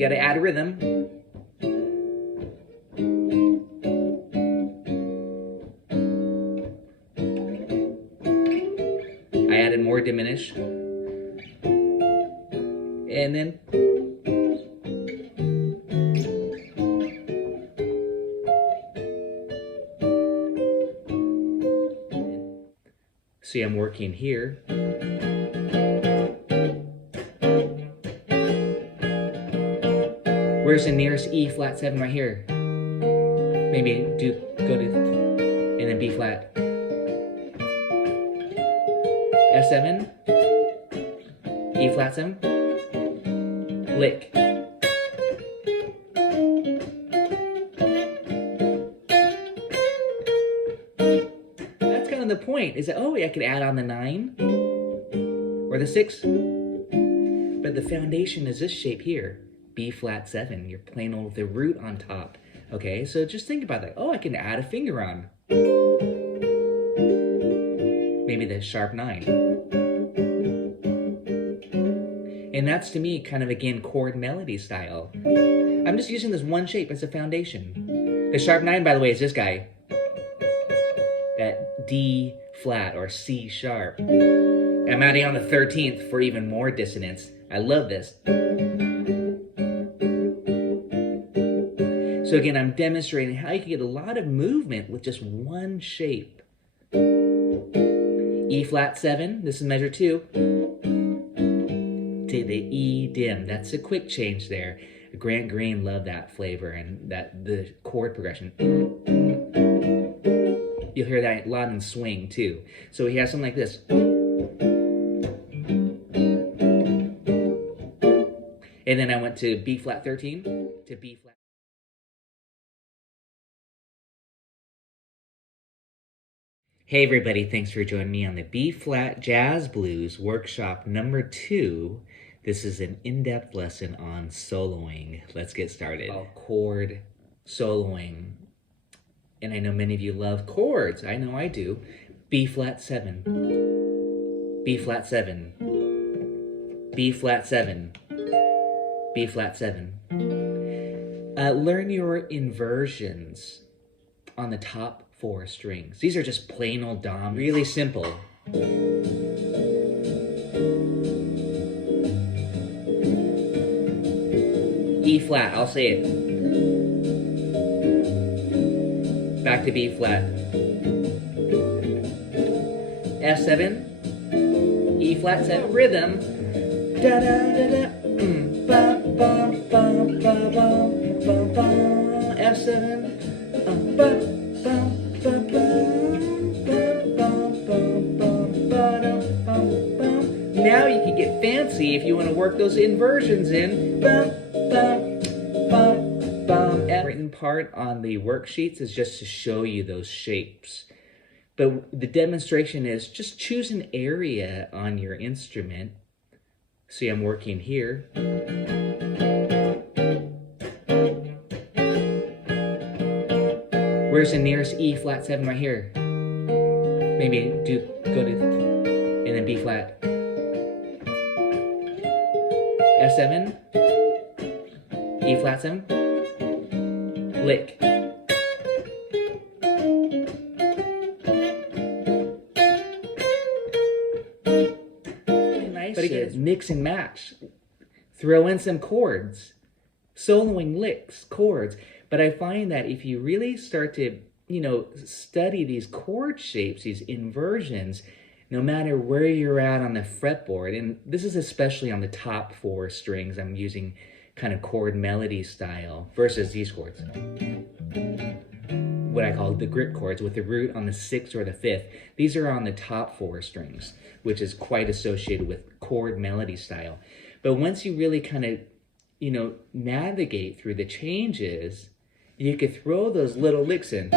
gotta add rhythm. I added more diminish. And then see, I'm working here. Where's the nearest E flat 7 right here? Maybe go to and then B flat. F7, E flat 7, lick. That's kind of the point, is that, oh, I could add on the 9 or the 6, but the foundation is this shape here, B flat 7. You're playing with the root on top. Okay, so just think about that. Oh, I can add a finger on. Maybe the sharp 9. And that's, to me, kind of, again, chord melody style. I'm just using this one shape as a foundation. The sharp 9, by the way, is this guy. That D flat or C sharp. I'm adding on the 13th for even more dissonance. I love this. So again, I'm demonstrating how you can get a lot of movement with just one shape. E flat 7, this is measure 2. To the E dim, that's a quick change there. Grant Green loved that flavor and the chord progression. You'll hear that a lot in swing too. So he has something like this. And then I went to B flat 13 to B flat. Hey everybody, thanks for joining me on the B-flat Jazz Blues Workshop number 2. This is an in-depth lesson on soloing. Let's get started. Chord soloing. And I know many of you love chords. I know I do. B-flat 7. B-flat 7. B-flat 7. B-flat 7. Learn your inversions on the top 4 strings. These are just plain old dom, really simple. E flat, I'll say it. Back to B flat. F7, E flat 7, rhythm. Da da da da. Ba ba ba ba ba ba ba. F7. Ba. Now you can get fancy if you want to work those inversions in. Written part on the worksheets is just to show you those shapes. But the demonstration is just choose an area on your instrument. See, I'm working here. Where's the nearest E flat 7 right here? Maybe go to and then B flat. F7, E flat 7, lick. Nice, but again, mix and match. Throw in some chords, soloing licks, chords. But I find that if you really start to, study these chord shapes, these inversions, no matter where you're at on the fretboard, and this is especially on the top 4 strings, I'm using kind of chord melody style versus these chords. What I call the grit chords with the root on the 6th or the 5th. These are on the top 4 strings, which is quite associated with chord melody style. But once you really kind of, navigate through the changes, you could throw those little licks in.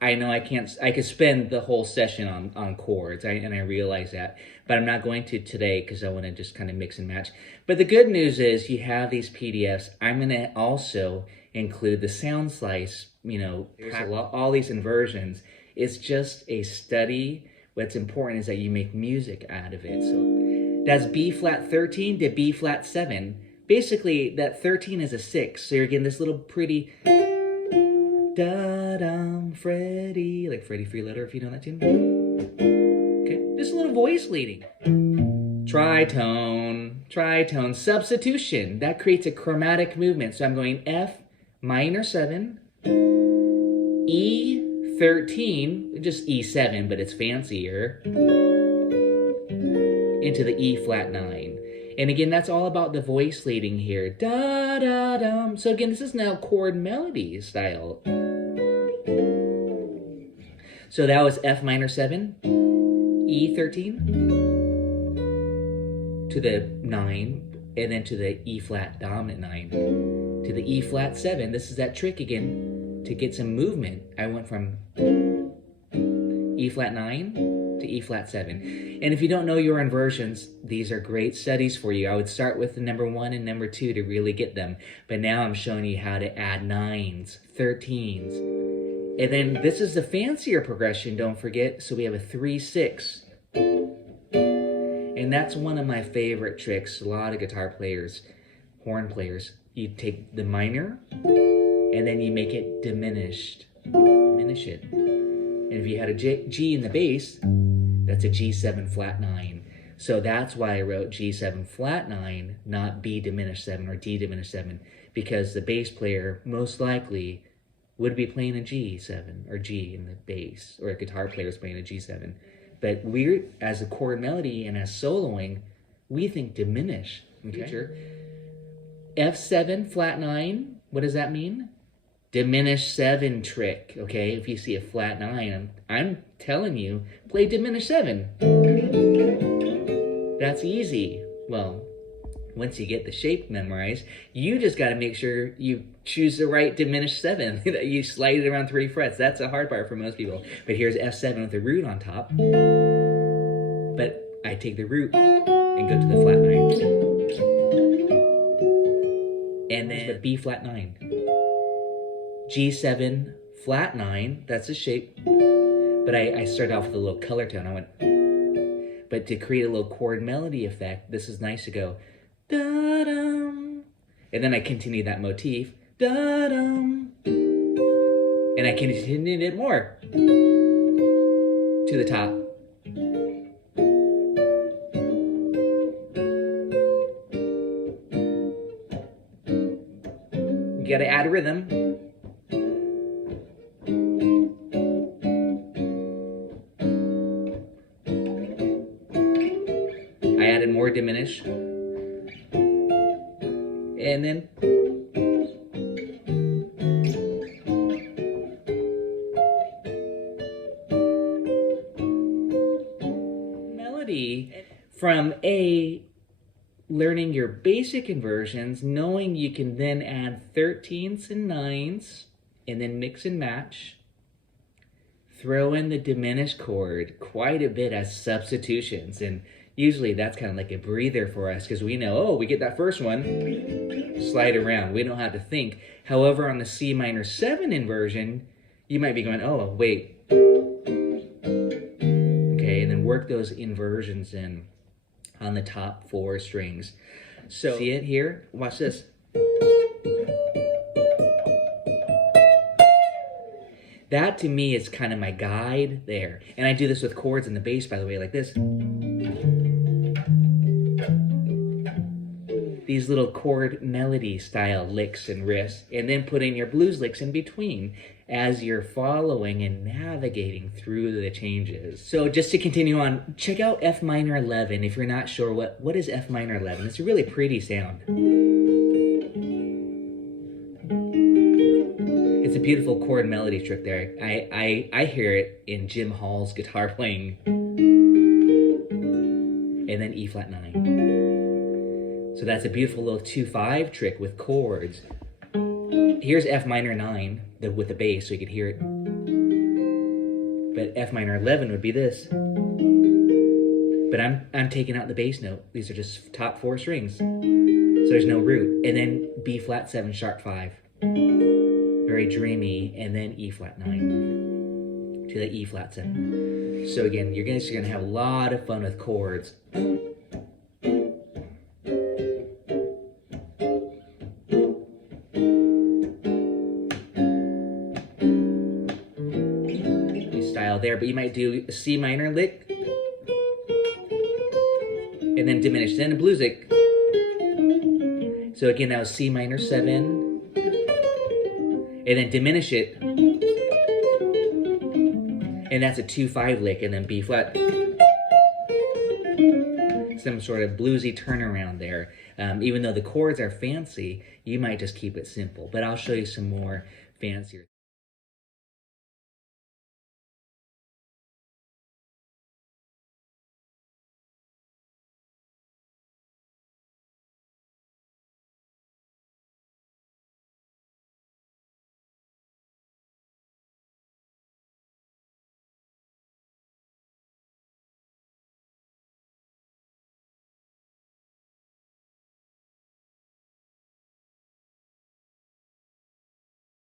I know I I could spend the whole session on chords, and I realize that, but I'm not going to today because I want to just kind of mix and match. But the good news is you have these PDFs. I'm going to also include the sound slice, you know, all these inversions. It's just a study. What's important is that you make music out of it. So that's B flat 13 to B flat 7. Basically, that 13 is a 6, so you're getting this little pretty da-dum, Freddie, like Freddie Freeloader, if you know that tune. Okay, just a little voice leading. Tritone, substitution. That creates a chromatic movement. So I'm going F minor 7, E 13, just E7, but it's fancier, into the E flat 9. And again, that's all about the voice leading here. Da-da-dum. So again, this is now chord melody style. So that was F minor 7, E 13, to the 9, and then to the E flat dominant 9, to the E flat 7. This is that trick again to get some movement. I went from E flat 9 to E flat 7. And if you don't know your inversions, these are great studies for you. I would start with the number 1 and number 2 to really get them. But now I'm showing you how to add 9s, 13s. And then this is the fancier progression, don't forget. So we have a 3-6. And that's one of my favorite tricks. A lot of guitar players, horn players, you take the minor and then you make it diminished. Diminish it. And if you had a G in the bass, that's a G7 flat 9. So that's why I wrote G7 flat 9, not B diminished 7 or D diminished 7, because the bass player most likely would be playing a G7 or G in the bass, or a guitar player is playing a G7. But we're, as a chord melody and as soloing, we think diminish. Okay? F7 flat 9, what does that mean? Diminish 7 trick, okay? If you see a flat 9, I'm telling you, play diminish 7. That's easy. Well, once you get the shape memorized, you just got to make sure you choose the right diminished 7. You slide it around 3 frets. That's the hard part for most people. But here's F7 with the root on top. But I take the root and go to the flat 9. And then the B flat 9. G7 flat 9, that's a shape. But I started off with a little color tone. I went, but to create a little chord melody effect, this is nice to go, da-dum. And then I continue that motif, da-dum. And I continued it more to the top. You gotta add a rhythm. I added more diminish. And then melody from learning your basic inversions, knowing you can then add 13s and 9s, and then mix and match. Throw in the diminished chord quite a bit as substitutions, and usually that's kind of like a breather for us because we know, oh, we get that first one, slide around. We don't have to think. However, on the C minor 7 inversion, you might be going, oh, wait. Okay, and then work those inversions in on the top 4 strings. So, see it here? Watch this. That to me is kind of my guide there. And I do this with chords in the bass, by the way, like this. These little chord melody style licks and riffs, and then put in your blues licks in between as you're following and navigating through the changes. So just to continue on, check out F minor 11 if you're not sure what is F minor 11. It's a really pretty sound. It's a beautiful chord melody trick there. I hear it in Jim Hall's guitar playing. And then E flat 9. So that's a beautiful little 2-5 trick with chords. Here's F minor 9 with the bass so you can hear it. F minor 11 would be this. But I'm taking out the bass note. These are just top 4 strings. So there's no root. And then B flat 7 sharp 5. Very dreamy. And then E flat 9 to the E flat 7. So again, you're gonna have a lot of fun with chords. Style there, but you might do a C minor lick and then diminish, then a blues lick. So again, that was C minor 7, and then diminish it, and that's a 2-5 lick, and then B flat. Some sort of bluesy turnaround there. Even though the chords are fancy, you might just keep it simple, but I'll show you some more fancier.